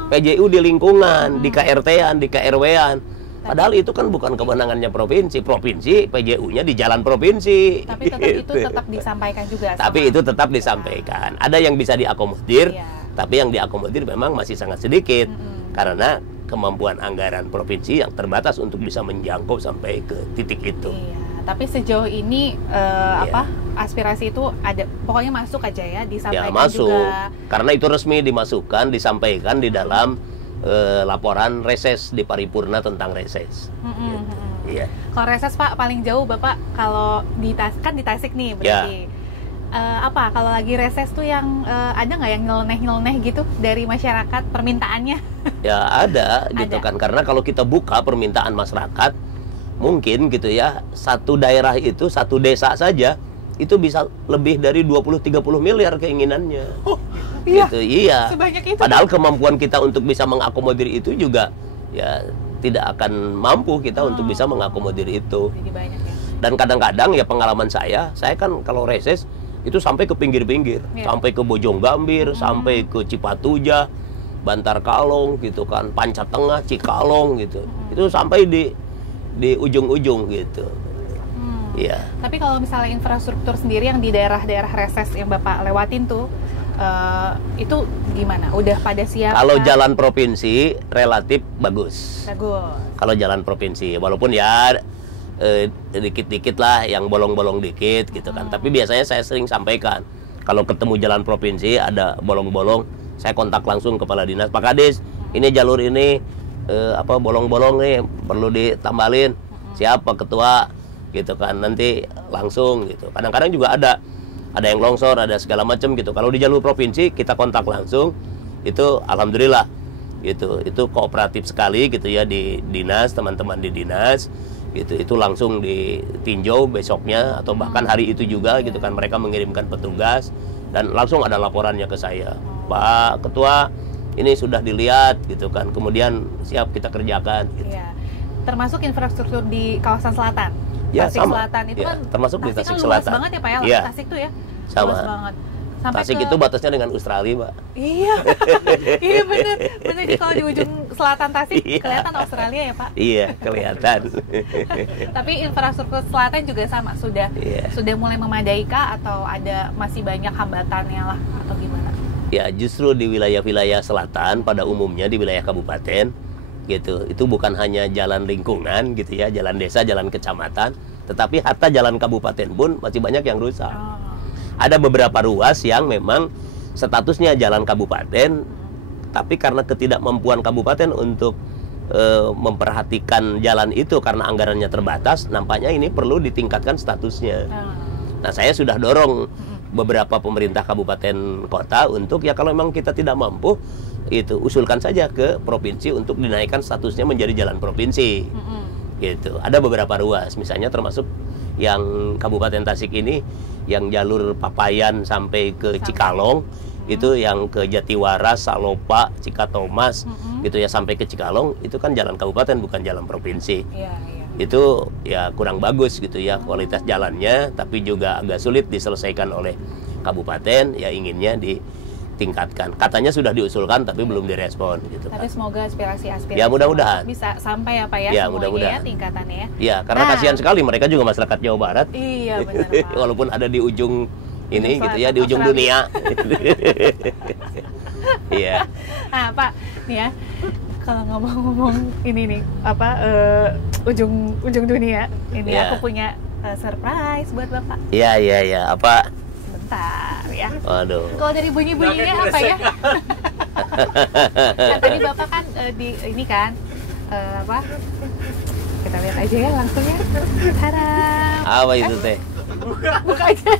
PJU di lingkungan, di KRT-an, di KRW-an. Padahal itu kan bukan kewenangannya provinsi. Provinsi, PJU-nya di jalan provinsi. Tapi tetap itu tetap disampaikan juga. Tapi itu tetap disampaikan. Ada yang bisa diakomodir, tapi yang diakomodir memang masih sangat sedikit. Karena kemampuan anggaran provinsi yang terbatas untuk bisa menjangkau sampai ke titik itu. Tapi sejauh ini aspirasi itu ada, pokoknya masuk aja ya, disampaikan masuk. juga. Karena itu resmi dimasukkan, disampaikan di dalam laporan reses di paripurna tentang reses. Gitu. Iya. Kalau reses Pak paling jauh Bapak kalau di Tasik nih berarti. Kalau lagi reses tuh yang ada nggak yang nyeleneh gitu dari masyarakat permintaannya? Ya ada gitu kan, karena kalau kita buka permintaan masyarakat mungkin gitu ya, satu daerah itu, satu desa saja itu bisa lebih dari 20-30 miliar keinginannya. Gitu, iya. Sebanyak itu. Padahal kemampuan kita untuk bisa mengakomodir itu juga ya tidak akan mampu kita untuk bisa mengakomodir itu. Jadi banyak ya. Dan kadang-kadang ya pengalaman saya kan kalau reses itu sampai ke pinggir-pinggir, sampai ke Bojonggambir, sampai ke Cipatuja, Bantar Kalong gitu kan, Panca Tengah, Cikalong gitu. Itu sampai di ujung-ujung gitu. Iya. Tapi kalau misalnya infrastruktur sendiri yang di daerah-daerah reses yang Bapak lewatin tuh, itu gimana? Udah pada siap? Kalau jalan provinsi relatif bagus. Bagus. Kalau jalan provinsi, walaupun ya dikit-dikit lah yang bolong-bolong dikit gitu kan. Tapi biasanya saya sering sampaikan, kalau ketemu jalan provinsi ada bolong-bolong, saya kontak langsung kepala dinas, Pak Kadis, ini jalur ini bolong-bolong nih, perlu ditambalin. Siapa ketua gitu kan, nanti langsung gitu. Kadang-kadang juga ada yang longsor, ada segala macam gitu. Kalau di jalur provinsi kita kontak langsung, itu alhamdulillah gitu. Itu kooperatif sekali gitu ya di dinas, teman-teman di dinas gitu. Itu langsung ditinjau besoknya atau bahkan hari itu juga gitu kan, mereka mengirimkan petugas dan langsung ada laporannya ke saya. Pak Ketua, ini sudah dilihat gitu kan. Kemudian siap kita kerjakan gitu. Iya. Termasuk infrastruktur di kawasan selatan. Ya, Tasik sama. Selatan itu Ya, kan termasuk di Tasik kan Selatan. luas banget ya Pak ya, Ya. Tasik tuh ya. Sama. Luas banget. Sampai Tasik itu batasnya dengan Australia, Mbak. Iya. Iya benar. Benar nih, kalau di ujung selatan Tasik Iya. kelihatan Australia ya, Pak. Iya, kelihatan. Tapi infrastruktur selatan juga sama, sudah mulai memadai kah atau ada masih banyak hambatannya lah atau gimana? Ya, justru di wilayah-wilayah selatan pada umumnya di wilayah kabupaten gitu, itu bukan hanya jalan lingkungan gitu ya, jalan desa, jalan kecamatan, tetapi hatta jalan kabupaten pun masih banyak yang rusak. Ada beberapa ruas yang memang statusnya jalan kabupaten, tapi karena ketidakmampuan kabupaten untuk memperhatikan jalan itu karena anggarannya terbatas, nampaknya ini perlu ditingkatkan statusnya. Nah, saya sudah dorong beberapa pemerintah kabupaten kota untuk ya kalau memang kita tidak mampu, itu usulkan saja ke provinsi untuk dinaikkan statusnya menjadi jalan provinsi. Gitu. Ada beberapa ruas, misalnya termasuk yang Kabupaten Tasik ini yang jalur Papayan sampai ke Cikalong, itu yang ke Jatiwaras, Salopa, Cikatomas, gitu ya sampai ke Cikalong, itu kan jalan kabupaten bukan jalan provinsi. Itu ya kurang bagus gitu ya kualitas jalannya, tapi juga agak sulit diselesaikan oleh kabupaten, ya inginnya ditingkatkan. Katanya sudah diusulkan tapi belum direspon gitu. Tapi semoga aspirasi-aspirasi ya mudah-mudahan bisa sampai ya Pak ya, ya semuanya mudah-mudahan ya tingkatannya ya. Ya, karena kasihan sekali mereka juga masyarakat Jawa Barat. Iya benar Pak. Walaupun ada di ujung ini gitu ya, di ujung Australia. dunia. Iya. Nah Pak, nih ya, kalau ngomong-ngomong ini nih ujung dunia ini, Ya. aku punya surprise buat Bapak. Iya, apa? Sebentar ya. Waduh. Kalau dari bunyi-bunyinya apa ya? Kan tadi Bapak kan di ini kan kita lihat aja ya langsung ya. Tada. Apa itu teh? Buka aja.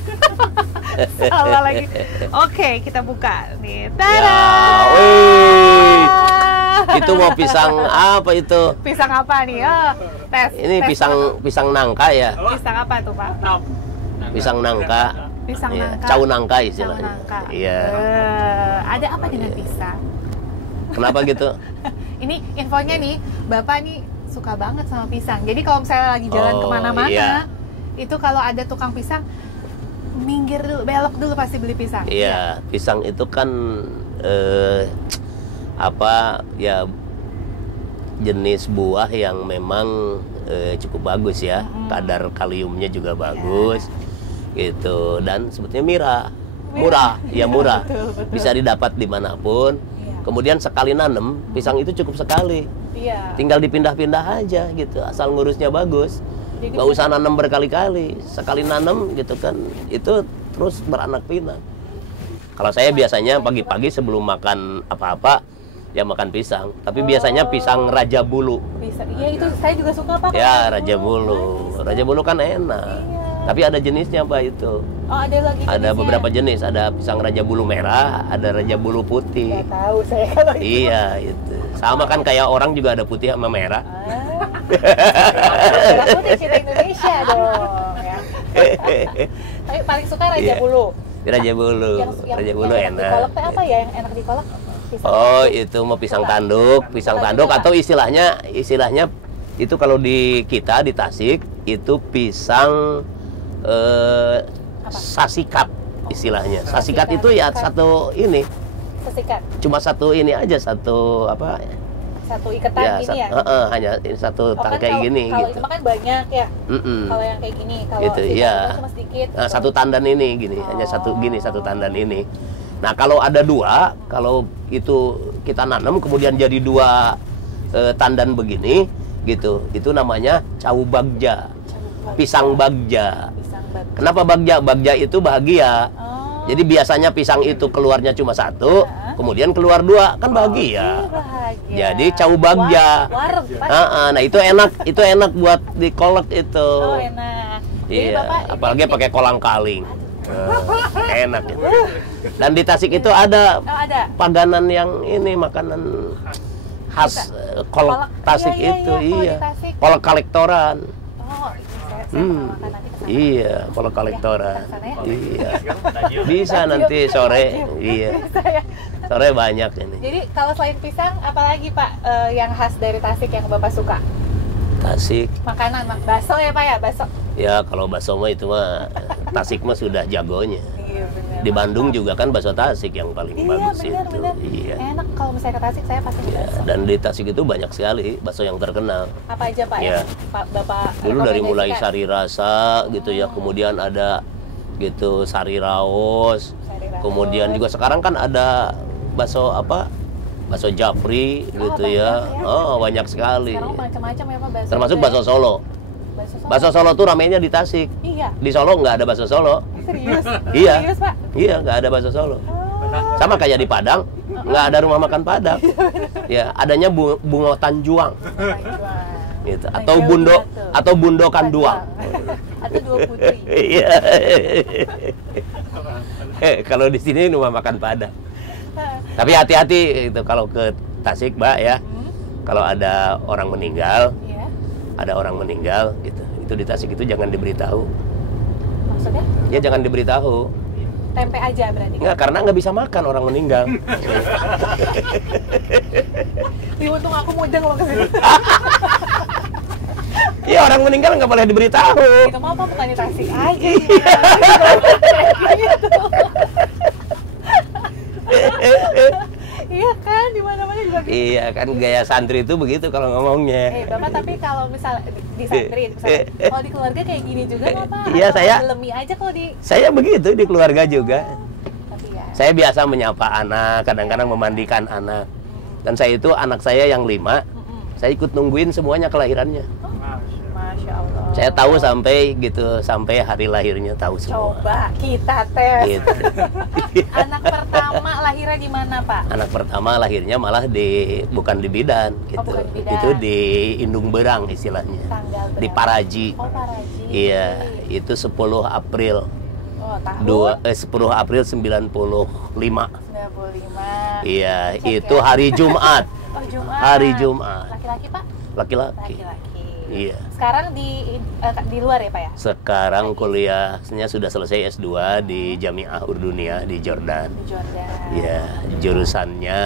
Salah lagi. Oke, kita buka nih. Tada. Ya, wih. Itu mau pisang apa itu? Pisang apa nih? Oh, tes. Ini tes pisang nangka ya? Pisang apa tuh Pak? Pisang nangka. Pisang Ya, nangka. cau nangka Cau istilahnya. nangka. Iya. Ada apa dengan pisang? Kenapa gitu? Ini infonya nih, Bapak nih suka banget sama pisang. Jadi kalau misalnya lagi jalan Oh, kemana-mana, iya. itu kalau ada tukang pisang, minggir dulu, belok dulu pasti beli pisang. Iya, pisang itu kan ya jenis buah yang memang cukup bagus ya, kadar kaliumnya juga bagus, gitu, dan sebetulnya murah, Betul. bisa didapat dimanapun. Kemudian sekali nanem pisang itu cukup sekali, tinggal dipindah-pindah aja gitu, asal ngurusnya bagus, nggak usah nanem berkali-kali, sekali nanem gitu kan, itu terus beranak pinak. Kalau saya biasanya pagi-pagi sebelum makan apa-apa ya makan pisang, tapi biasanya pisang Raja Bulu. Iya itu saya juga suka Pak. Ya, Raja Bulu kan enak. Tapi ada jenisnya Pak itu. Oh, ada lagi Ada jenisnya. beberapa jenis, ada pisang Raja Bulu merah, ada Raja Bulu putih. Nggak tahu saya kalau itu. Iya, itu. Sama kan kayak orang juga ada putih sama merah. Aku di cinta Indonesia dong ya. Tapi paling suka Raja Bulu. Raja Bulu. Raja Bulu yang enak. Dikolak teh apa ya yang enak dikolak? Oh, itu mau pisang tanduk atau istilahnya itu kalau di kita di Tasik itu pisang sasikap. istilahnya. Sasikat itu ya satu ini, Sesikat. cuma satu ini aja, satu apa? Satu iketan gini ya? Hanya satu Oh, tangkai kan gini kalau gitu. itu kan banyak ya. Mm-mm. Kalau yang kayak gini, kalau Gitu, sikat iya. itu cuma sedikit. Nah, satu tandan ini gini, hanya satu gini, satu tandan ini. Nah, kalau ada dua, kalau itu kita nanam kemudian jadi dua tandan begini, gitu, itu namanya cau bagja, pisang bagja. Pisang bagja. Kenapa bagja? Bagja itu bahagia. Oh. Jadi biasanya pisang itu keluarnya cuma satu, kemudian keluar dua, kan bahagia. Bahagia. Jadi cau bagja. Warem, Pak. Nah itu enak buat dikolek itu. Oh, enak. Jadi Iya, Bapak apalagi pakai kolang kaling. Enak itu. Dan di Tasik itu ada Oh, ada. paganan yang ini makanan khas kolak Tasik Iya, itu, kalau di iya. Tasik. Kolak kolektoran. Oh, saya mau makan nanti kesana. Iya, kolak kolektoran. Kesana ya. Iya. Bisa nanti sore. Iya. Bisa ya. Sore banyak ini. Jadi kalau selain pisang, apalagi Pak yang khas dari Tasik yang Bapak suka? Tasik. Makanan, bakso ya Pak ya, bakso. Ya kalau bakso mah itu mah Tasik mah sudah jagonya. Iya benar. Di Bandung juga kan bakso Tasik yang paling bagus benar, itu. benar. Iya. Enak kalau misalnya ke Tasik saya pasti ke Ya, bakso. dan di Tasik itu banyak sekali bakso yang terkenal. Apa aja Pak Ya. yang Bapak Dulu dari mulai rekomendasikan? Sari Rasa gitu ya, kemudian ada gitu Sari Raos. Sari Raos. Kemudian juga sekarang kan ada bakso apa? Bakso Japri gitu banyak ya. ya. Oh, banyak sekali. Sekarang macam-macam ya Pak bakso. Termasuk juga ya. bakso Solo. Bakso Solo. Bakso Solo tuh ramainya di Tasik. Iya. Di Solo nggak ada bakso Solo. Serius? Iya. Serius Pak? Iya, nggak ada bakso Solo. Sama kayak di Padang, nggak ada rumah makan Padang. Ya, adanya bunga Tanjuang. Gitu. Atau Bundokan Duang. Atau Dua Putri. Iya. Kalau di sini rumah makan Padang. Tapi hati-hati itu kalau ke Tasik, Mbak ya. Kalau ada orang meninggal, Iya. ada orang meninggal gitu. Itu di Tasik itu jangan diberitahu. Maksudnya? Ya jangan diberitahu. Tempe aja berarti. Enggak, karena nggak bisa makan orang meninggal. Untung aku mudeng loh ke sini. Iya, orang meninggal nggak boleh diberitahu. Kita mau apa bukan di Tasik aja. Iya kan, di mana-mana juga gitu. Iya kan gaya santri itu begitu kalau ngomongnya. Bapak tapi kalau misal di santri, misalnya, kalau di keluarga kayak gini juga Bapak? Iya, Atau saya- dilemi aja kalau di... Saya begitu di keluarga juga. Tapi ya. Saya biasa menyapa anak, kadang-kadang memandikan anak. Dan saya itu anak saya yang 5, saya ikut nungguin semuanya kelahirannya. Masya Allah. Saya tahu sampai hari lahirnya tahu semua. Coba kita tes. Gitu. Anak pertama lahirnya di mana Pak? Anak pertama lahirnya malah bukan di Bidan gitu. bukan di Bidan. Itu di Indung Berang istilahnya. Tanggal berapa? Di Paraji. Oh Paraji. Iya, itu 10 April. Oh tahun? 10 April 95. 95. Iya, Cek itu ya. hari Jumat. Oh Jumat. Hari Jumat. Laki-laki Pak? Laki-laki. Laki-laki. Iya. Sekarang di luar ya Pak ya? Sekarang kuliahnya sudah selesai S2 di Jami'ah Urduniyah di Jordan. Di Jordan. Ya, jurusannya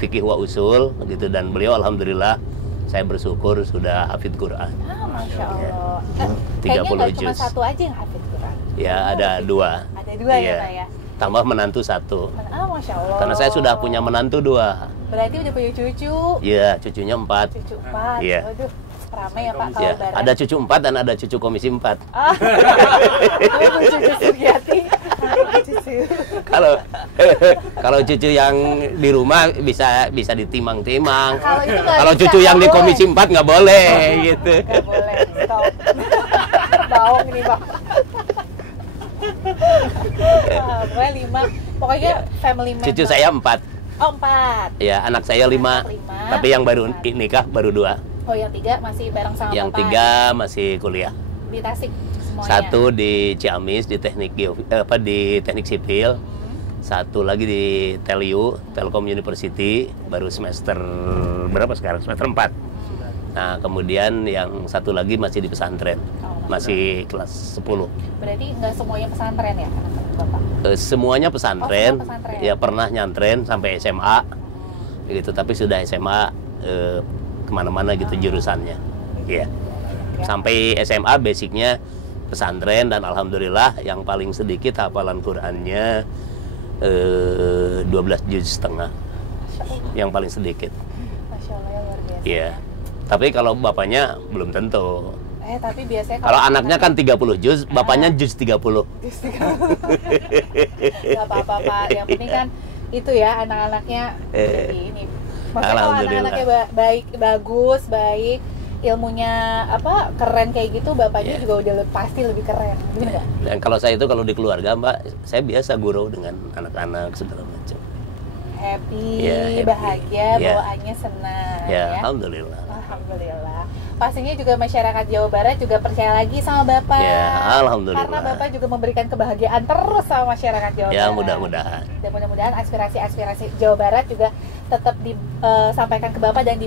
fikih wa usul gitu, dan beliau alhamdulillah saya bersyukur sudah hafid Quran. Masya Allah. Ya. Kayaknya 30 nggak cuma juz. satu aja yang hafid Quran. Ya, ada 2. Ada 2 ya Iya. Pak ya? Tambah menantu 1. Masya Allah. Karena saya sudah punya menantu 2. Berarti udah punya cucu. Iya, cucunya 4. Cucu 4. Iya. Waduh, ramai ya Pak kalau Ya, lebaran. ada cucu 4 dan ada cucu komisi 4. Cucu Suryati. Cucu. Kalau cucu yang di rumah bisa ditimang-timang. Kalau itu nggak Kalau bisa, cucu yang di nggak komisi 4 nggak boleh gitu. Nggak boleh, stop. Baong nih Bang. Pokoknya 5. Pokoknya family member. Cucu saya 4. Oh 4. Ya, anak saya 5. Anak 5. Tapi yang baru nikah baru 2. Oh yang 3 masih bareng sama Yang Bapak. 3 masih kuliah. Di Tasik semuanya. 1 di Ciamis di di teknik sipil. 1 lagi di Teliu, Telkom University, baru semester berapa sekarang? Semester 4. Nah, kemudian yang 1 lagi masih di pesantren. Masih kelas 10. Berarti nggak semuanya pesantren ya anak-anak Bapak? Semuanya pesantren. Oh, semua pesantren. Ya pernah nyantren sampai SMA. Gitu, tapi sudah SMA kemana-mana gitu jurusannya. Iya. Sampai SMA basicnya pesantren, dan alhamdulillah yang paling sedikit hafalan Qur'annya 12 juz setengah. Yang paling sedikit. Masya Allah, ya, luar biasa. Iya. Tapi kalau bapaknya belum tentu. Tapi biasanya Kalau anaknya kan 30 juz, bapaknya juz 30. Gak apa-apa Pak, yang penting kan itu ya, anak-anaknya jadi ini. Maksudnya kalau anak-anaknya baik, bagus, baik, ilmunya keren kayak gitu, bapaknya juga udah pasti lebih keren, bener nggak? Dan kalau saya itu kalau di keluarga Mbak, saya biasa gurau dengan anak-anak segala macam. Happy, bahagia, bawaannya senang. Ya, alhamdulillah. Alhamdulillah. Pastinya juga masyarakat Jawa Barat juga percaya lagi sama Bapak. Ya, alhamdulillah. Karena Bapak juga memberikan kebahagiaan terus sama masyarakat Jawa Barat. Ya, mudah-mudahan. Dan mudah-mudahan aspirasi-aspirasi Jawa Barat juga tetap disampaikan ke Bapak dan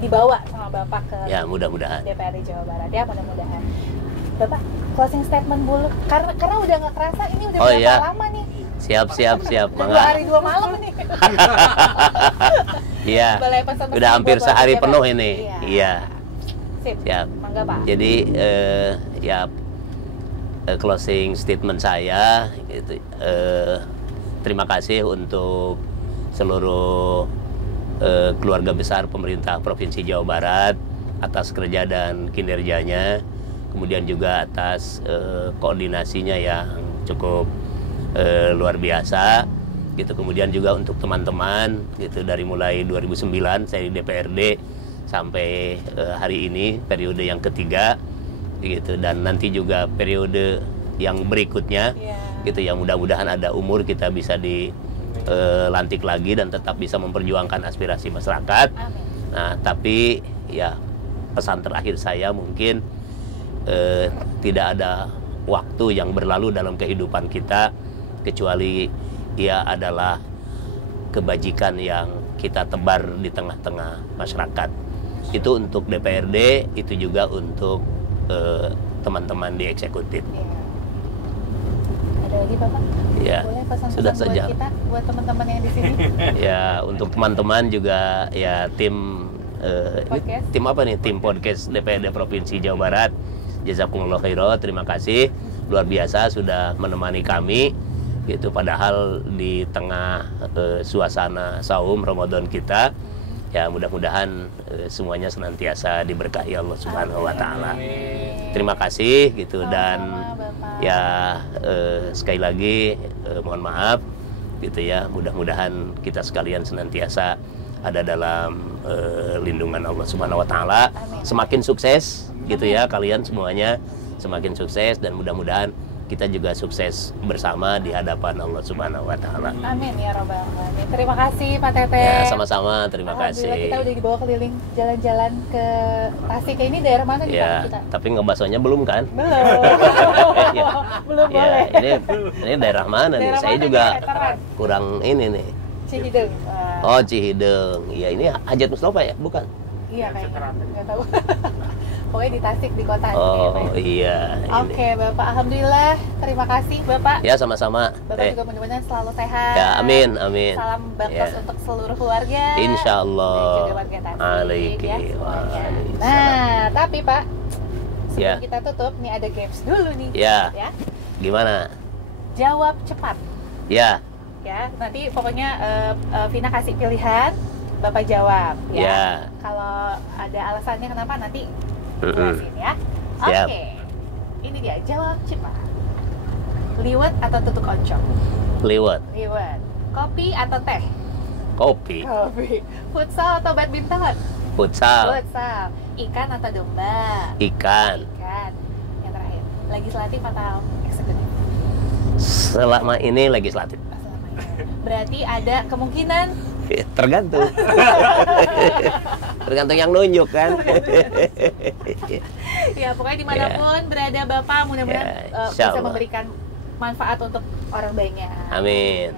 dibawa sama Bapak ke mudah-mudahan. DPRD Jawa Barat ya, mudah-mudahan. Bapak, closing statement dulu. Karena udah nggak kerasa ini udah berapa lama nih? Siap. 2 hari 2 malam nih. Iya. Udah hampir sehari penuh ini. Iya. Siap. Mangga Pak. Jadi closing statement saya gitu, terima kasih untuk seluruh keluarga besar pemerintah Provinsi Jawa Barat atas kerja dan kinerjanya, kemudian juga atas koordinasinya yang cukup luar biasa gitu. Kemudian juga untuk teman-teman gitu, dari mulai 2009 saya di DPRD sampai hari ini periode yang ketiga gitu, dan nanti juga periode yang berikutnya gitu, yang mudah-mudahan ada umur kita bisa dilantik lagi dan tetap bisa memperjuangkan aspirasi masyarakat. Amin. Nah, tapi ya pesan terakhir saya mungkin tidak ada waktu yang berlalu dalam kehidupan kita kecuali ia adalah kebajikan yang kita tebar di tengah-tengah masyarakat. Itu untuk DPRD, itu juga untuk teman-teman di eksekutif. Ada lagi Bapak? Ya, boleh pesan-pesan sudah saja. Buat kita, buat teman-teman yang di sini. Ya, untuk teman-teman juga ya tim tim apa nih? Tim podcast DPRD Provinsi Jawa Barat. Jazakumullah khairan, terima kasih luar biasa sudah menemani kami gitu, padahal di tengah suasana saum Ramadan kita. Ya, mudah-mudahan semuanya senantiasa diberkahi Allah Subhanahu wa taala. Terima kasih gitu. Dan ya sekali lagi mohon maaf gitu ya. Mudah-mudahan kita sekalian senantiasa ada dalam lindungan Allah Subhanahu wa taala. Semakin sukses gitu ya kalian semuanya, semakin sukses, dan mudah-mudahan kita juga sukses bersama di hadapan Allah Subhanahu wa taala. Amin ya rabbal alamin. Terima kasih Pak Tete. Ya, sama-sama, terima kasih. Kita udah dibawa keliling jalan-jalan ke Tasik. Ini daerah mana nih Pak kita? Tapi ngebahasnya belum kan? Belum. Belum boleh. Ini daerah mana nih? Saya juga kurang ini nih. Cihideng. Oh, Cihideng. Iya, ini Hajat Mustafa ya? Bukan? Iya kayaknya. Enggak tahu. Pokoknya di Tasik, di kota. Oh iya. Oke Bapak, alhamdulillah, terima kasih Bapak. Ya, sama-sama. Bapak juga mudah-mudahan selalu sehat. Ya, amin. Salam baktos untuk seluruh keluarga. Insya Allah. Dan juga warga Tasik ya, semuanya. Nah, tapi Pak, sebelum kita tutup, nih ada games dulu nih. Ya. Gimana? Jawab cepat. Ya. Ya, nanti pokoknya Vina kasih pilihan, Bapak jawab ya. Kalau ada alasannya kenapa nanti jelasin ya. Oke. Ini dia, jawab cepat. Liwet atau tutuk oncom? Liwet. Kopi atau teh? Kopi. Futsal atau badminton? Futsal. Ikan atau domba? Ikan. Yang terakhir, legislatif atau eksekutif? Selama ini legislatif. Berarti ada kemungkinan? Tergantung. Tergantung yang nunjuk kan. Ya, pokoknya dimanapun berada Bapak, mudah-mudahan bisa memberikan manfaat untuk orang banyak. Amin.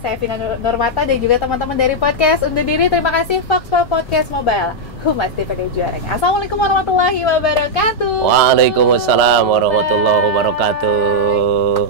Saya Vina Nurmata dan juga teman-teman dari podcast undur diri. Terima kasih Fox Podcast Mobile, Humas DPD Juaranya. Assalamualaikum warahmatullahi wabarakatuh. Waalaikumsalam warahmatullahi wabarakatuh.